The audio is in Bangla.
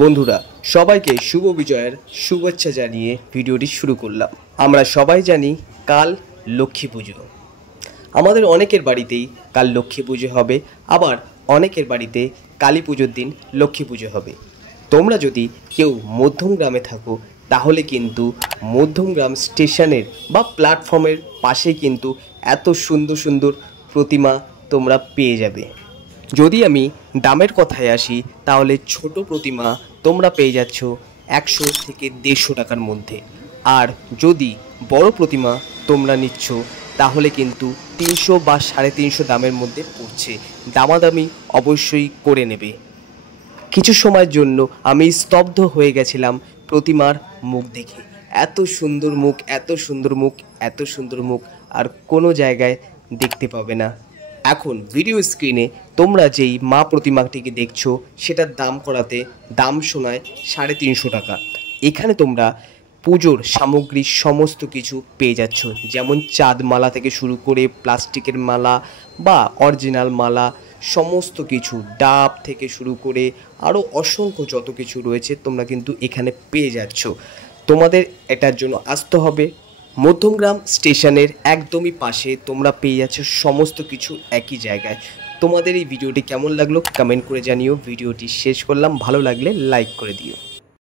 বন্ধুরা সবাইকে শুভ বিজয়ের শুভেচ্ছা জানিয়ে ভিডিওটি শুরু করলাম। আমরা সবাই জানি কাল লক্ষ্মী পুজো। আমাদের অনেকের বাড়িতেই কাল লক্ষ্মী পুজো হবে, আবার অনেকের বাড়িতে কালী পুজোর দিন লক্ষ্মী পুজো হবে। তোমরা যদি কেউ মধ্যমগ্রামে থাকো তাহলে কিন্তু মধ্যমগ্রাম স্টেশনের বা প্ল্যাটফর্মের পাশে কিন্তু এত সুন্দর সুন্দর প্রতিমা তোমরা পেয়ে যাবে। যদি আমি দামের কথায় আসি তাহলে ছোট প্রতিমা তোমরা পেয়ে যাচ্ছ 100 থেকে 150 টাকার মধ্যে, আর যদি বড় প্রতিমা তোমরা নিচ্ছ তাহলে কিন্তু 300 বা 350 দামের মধ্যে পড়ছে। দামাদামি অবশ্যই করে নেবে। কিছু সময়ের জন্য আমি স্তব্ধ হয়ে গেছিলাম প্রতিমার মুখ দেখে। এত সুন্দর মুখ, এত সুন্দর মুখ, এত সুন্দর মুখ আর কোনো জায়গায় দেখতে পাবে না। এখন ভিডিও স্ক্রিনে তোমরা যেই মা প্রতিমাটিকে দেখছো সেটার দাম করাতে দাম শোনায় 350 টাকা। এখানে তোমরা পুজোর সামগ্রী সমস্ত কিছু পেয়ে যাচ্ছ, যেমন চাঁদ মালা থেকে শুরু করে প্লাস্টিকের মালা বা অরিজিনাল মালা, সমস্ত কিছু ডাব থেকে শুরু করে আরও অসংখ্য যত কিছু রয়েছে তোমরা কিন্তু এখানে পেয়ে যাচ্ছ। তোমাদের এটার জন্য আসতে হবে মধ্যমগ্রাম স্টেশনের একদমই পাশে। তোমরা পেয়ে যাচ্ছ সমস্ত কিছু একই জায়গায়। তোমাদের এই ভিডিওটি কেমন লাগলো কমেন্ট করে জানিও। ভিডিওটি শেষ করলাম, ভালো লাগলে লাইক করে দিও।